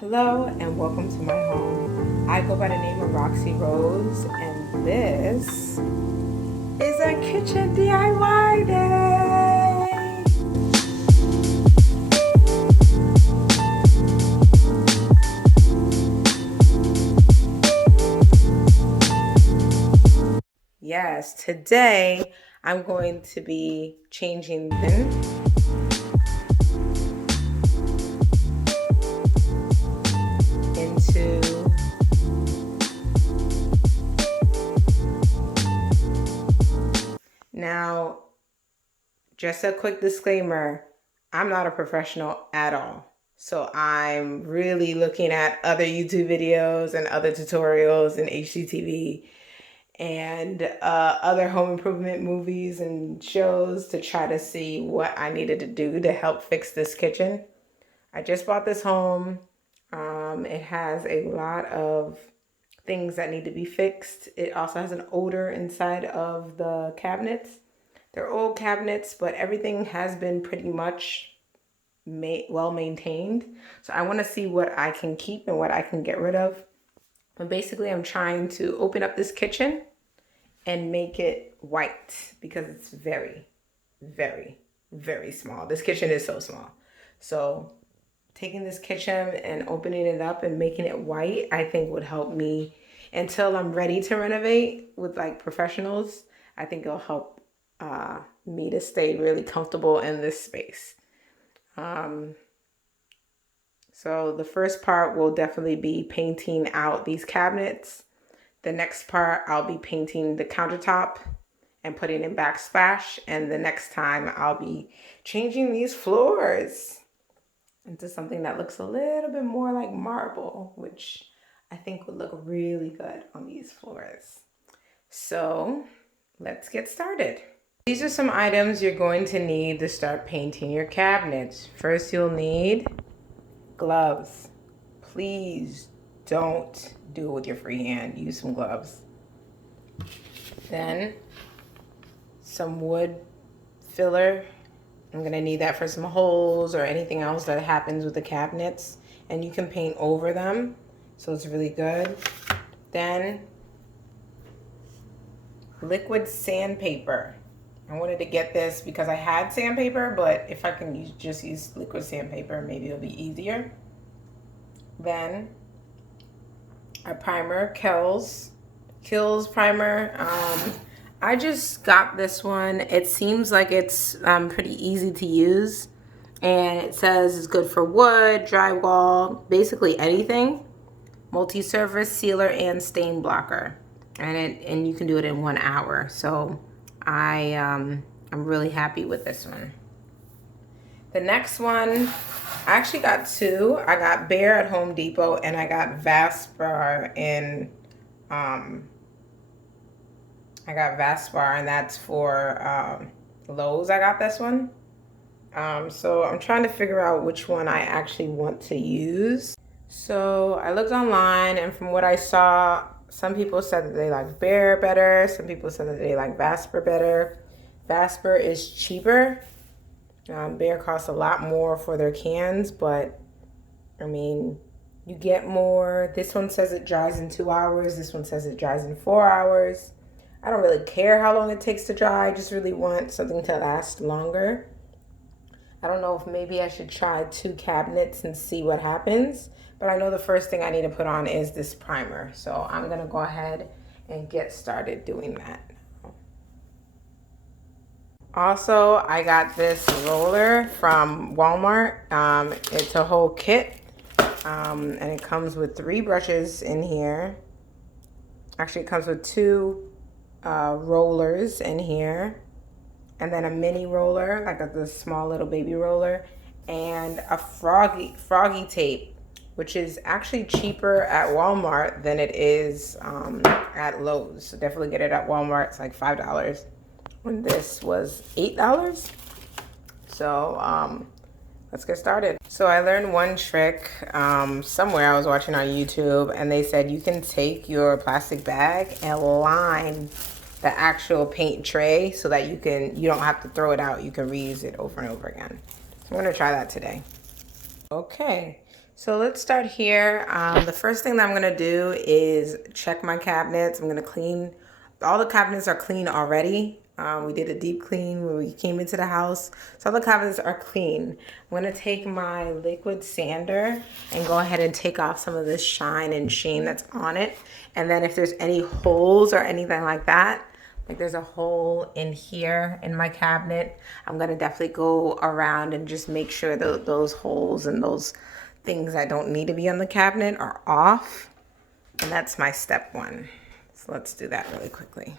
Hello and welcome to my home. I go by the name of Roxy Rose and this is a kitchen DIY day. Yes, today I'm going to be changing into now, just a quick disclaimer, I'm not a professional at all. So I'm really looking at other YouTube videos and other tutorials and HGTV and other home improvement movies and shows to try to see what I needed to do to help fix this kitchen. I just bought this home. It has a lot of things that need to be fixed. It also has an odor inside of the cabinets. They're old cabinets, but everything has been pretty much well maintained. So I want to see what I can keep and what I can get rid of. But basically, I'm trying to open up this kitchen and make it white because it's very, very, very small. This kitchen is so small. So taking this kitchen and opening it up and making it white, I think would help me until I'm ready to renovate with like professionals. I think it'll help me to stay really comfortable in this space. So the first part will definitely be painting out these cabinets. The next part, I'll be painting the countertop and putting in backsplash. And the next time I'll be changing these floors into something that looks a little bit more like marble, which I think would look really good on these floors. So let's get started. These are some items you're going to need to start painting your cabinets. First, you'll need gloves. Please don't do it with your free hand. Use some gloves. Then some wood filler. I'm gonna need that for some holes or anything else that happens with the cabinets. And you can paint over them, so it's really good. Then liquid sandpaper. I wanted to get this because I had sandpaper, but if I can just use liquid sandpaper, maybe it'll be easier. Then a primer, Kills primer. I just got this one. It seems like it's pretty easy to use, and it says it's good for wood, drywall, basically anything. Multi-surface sealer and stain blocker, and you can do it in 1 hour. So I'm really happy with this one. The next one, I actually got two. I got Bear at Home Depot and I got Vaspar in and that's for Lowe's. I got this one. So I'm trying to figure out which one I actually want to use. So I looked online, and from what I saw, some people said that they like Bear better. Some people said that they like Vaspar better. Vaspar is cheaper. Bear costs a lot more for their cans, but I mean, you get more. This one says it dries in 2 hours. This one says it dries in 4 hours. I don't really care how long it takes to dry. I just really want something to last longer. I don't know if maybe I should try 2 cabinets and see what happens. But I know the first thing I need to put on is this primer. So I'm going to go ahead and get started doing that. Also, I got this roller from Walmart. It's a whole kit. And it comes with 3 brushes in here. Actually, it comes with 2 rollers in here. And then a mini roller, like the small little baby roller. And a froggy tape, which is actually cheaper at Walmart than it is at Lowe's. So definitely get it at Walmart. It's like $5. When this was $8. So let's get started. So I learned one trick somewhere I was watching on YouTube, and they said you can take your plastic bag and line the actual paint tray so that you don't have to throw it out. You can reuse it over and over again. So I'm gonna try that today. Okay, So let's start here. The first thing that I'm gonna do is check my cabinets. I'm gonna clean. All the cabinets are clean already. We did a deep clean when we came into the house. So all the cabinets are clean. I'm gonna take my liquid sander and go ahead and take off some of this shine and sheen that's on it. And then if there's any holes or anything like that, like there's a hole in here in my cabinet, I'm gonna definitely go around and just make sure that those holes and those things that don't need to be on the cabinet are off. And that's my step one. So let's do that really quickly.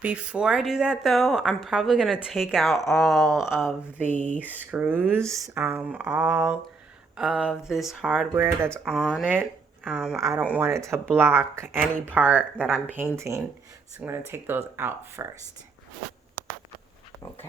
Before I do that though, I'm probably gonna take out all of the screws, all of this hardware that's on it. I don't want it to block any part that I'm painting. So I'm gonna take those out first. Okay.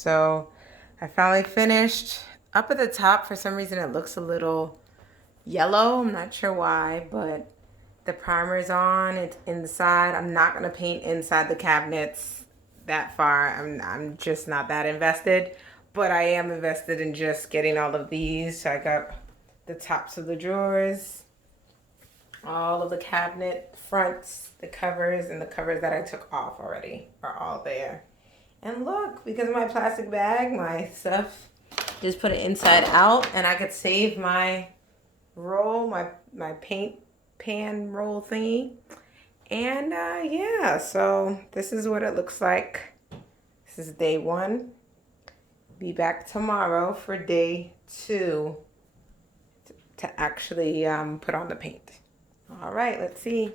So I finally finished. Up at the top, for some reason, it looks a little yellow. I'm not sure why, but the primer is on. It's inside. I'm not going to paint inside the cabinets that far. I'm just not that invested, but I am invested in just getting all of these. So I got the tops of the drawers, all of the cabinet fronts, the covers, and the covers that I took off already are all there. And look, because of my plastic bag, my stuff, just put it inside out, and I could save my roll, my paint pan roll thingy. And yeah, so this is what it looks like. This is day 1. Be back tomorrow for day 2 to actually put on the paint. All right, let's see.